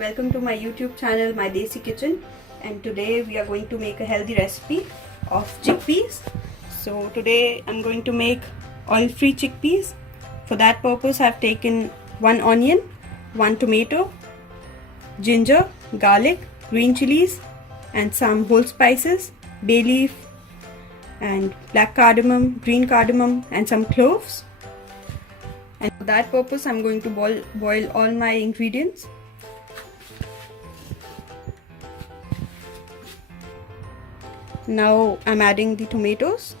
Welcome to my YouTube channel, My Desi Kitchen, and today we are going to make a healthy recipe of chickpeas. So today I'm going to make oil-free chickpeas. For that purpose I've taken 1 onion, 1 tomato, ginger, garlic, green chilies and some whole spices, bay leaf and black cardamom, green cardamom and some cloves. And for that purpose I'm going to boil all my ingredients. Now I'm adding the tomatoes.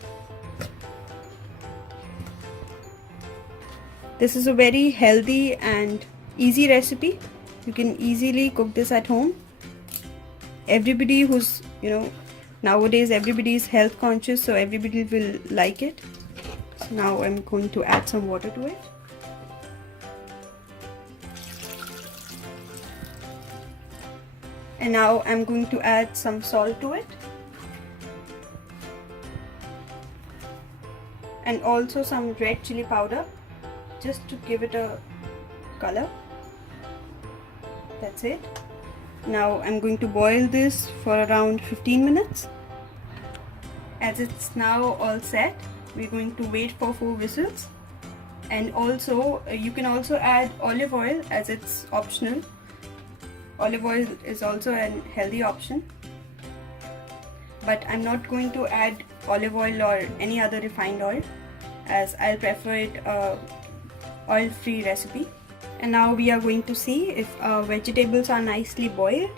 This is a very healthy and easy recipe. You can easily cook this at home. Everybody who's, nowadays everybody is health conscious, so everybody will like it. So now I'm going to add some water to it. And now I'm going to add some salt to it. And also some red chili powder, just to give it a color. That's it. Now I'm going to boil this for around 15 minutes. As it's now all set, we're going to wait for 4 whistles. And also you can also add olive oil, as it's optional. Olive oil is also a healthy option, but I'm not going to add olive oil or any other refined oil, as I'll prefer it oil-free recipe. And now we are going to see if our vegetables are nicely boiled.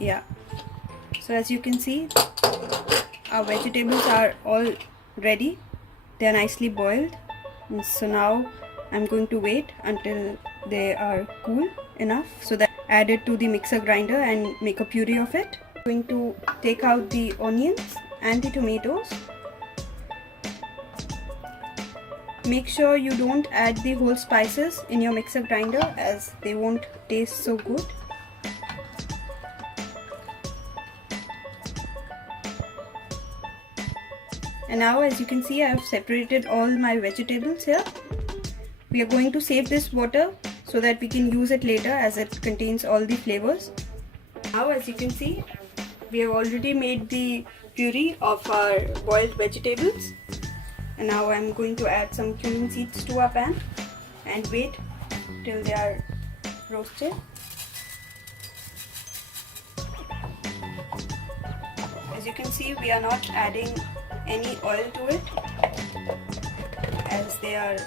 Yeah, so as you can see, our vegetables are all ready. They are nicely boiled. And so now I'm going to wait until they are cool enough so that I add it to the mixer grinder and make a puree of it. I'm going to take out the onions and the tomatoes. Make sure you don't add the whole spices in your mixer grinder, as they won't taste so good. And now, as you can see, I have separated all my vegetables here. We are going to save this water so that we can use it later, as it contains all the flavors. Now, as you can see, we have already made the puree of our boiled vegetables. And now I am going to add some cumin seeds to our pan and wait till they are roasted. As you can see, we are not adding any oil to it, as the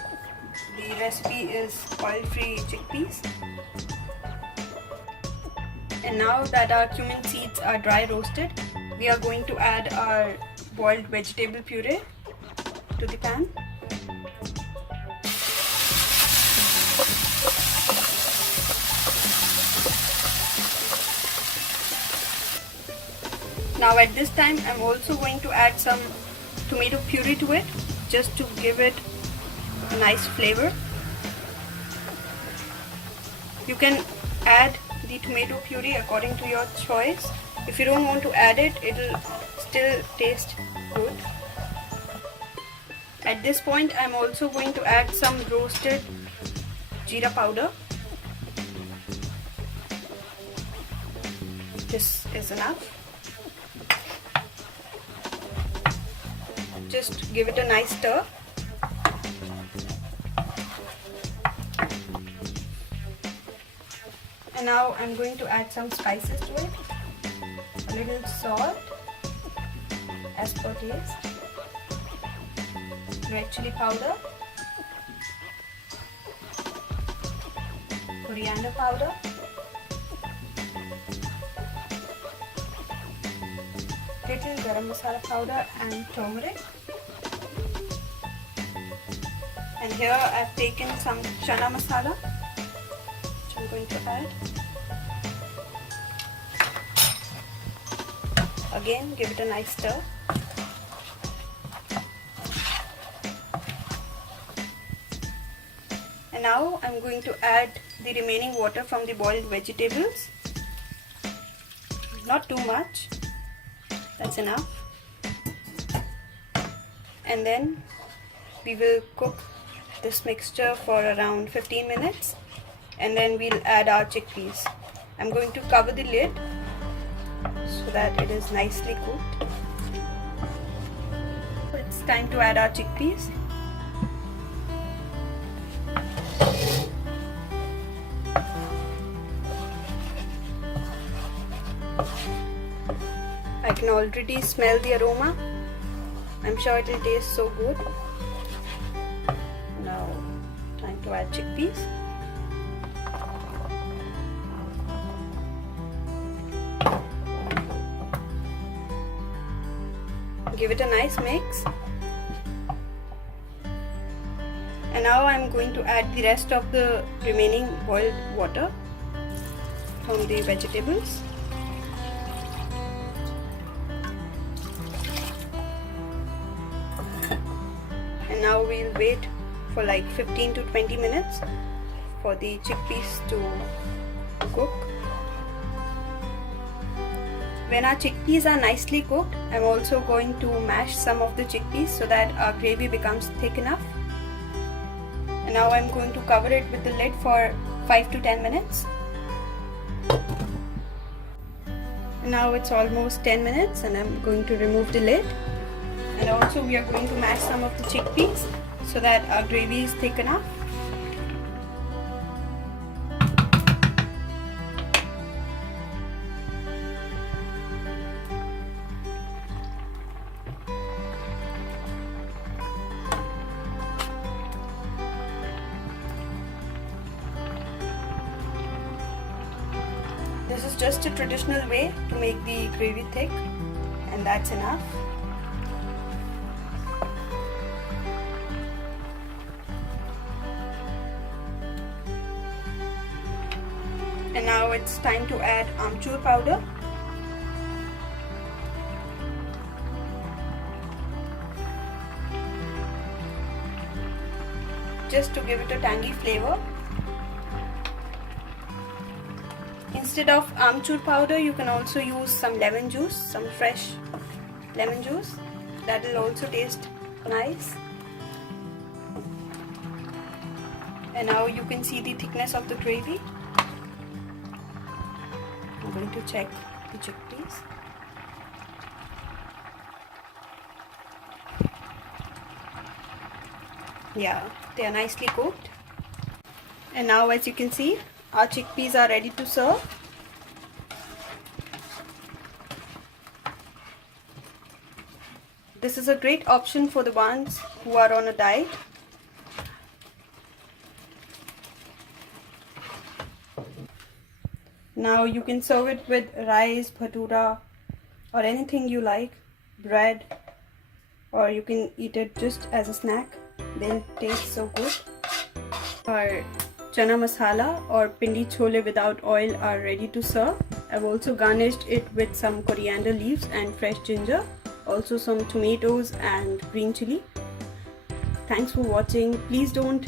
recipe is oil-free chickpeas. And now that our cumin seeds are dry roasted, we are going to add our boiled vegetable puree to the pan. Now at this time I'm also going to add some tomato puree to it, just to give it a nice flavor. You can add the tomato puree according to your choice. If you don't want to add it, it'll still taste good. At this point I'm also going to add some roasted jeera powder. This is enough. Just give it a nice stir. And now I'm going to add some spices to it. A little salt as per taste. Red chili powder. Coriander powder. Little garam masala powder and turmeric. And here I've taken some chana masala, which I'm going to add. Again, give it a nice stir. And now I'm going to add the remaining water from the boiled vegetables. Not too much, that's enough. And then we will cook this mixture for around 15 minutes and then we'll add our chickpeas. I'm going to cover the lid so that it is nicely cooked. It's time to add our chickpeas. I can already smell the aroma. I'm sure it will taste so good. Now, time to add chickpeas. Give it a nice mix. And now I'm going to add the rest of the remaining boiled water from the vegetables. And now we'll wait for like 15 to 20 minutes for the chickpeas to cook. When our chickpeas are nicely cooked, I'm also going to mash some of the chickpeas so that our gravy becomes thick enough. And now I'm going to cover it with the lid for 5 to 10 minutes. Now it's almost 10 minutes and I'm going to remove the lid. And also we are going to mash some of the chickpeas so that our gravy is thick enough. This is just a traditional way to make the gravy thick, and that's enough. And now it's time to add amchur powder. Just to give it a tangy flavor. Instead of amchur powder, you can also use some lemon juice, some fresh lemon juice. That will also taste nice. And now you can see the thickness of the gravy. I'm going to check the chickpeas. Yeah, they are nicely cooked. And now, as you can see, our chickpeas are ready to serve. This is a great option for the ones who are on a diet. Now you can serve it with rice, bhatura, or anything you like, bread, or you can eat it just as a snack. They'll taste so good. Our Chana masala or Pindi Chole without oil are ready to serve. I've also garnished it with some coriander leaves and fresh ginger, also some tomatoes and green chili. Thanks for watching. Please don't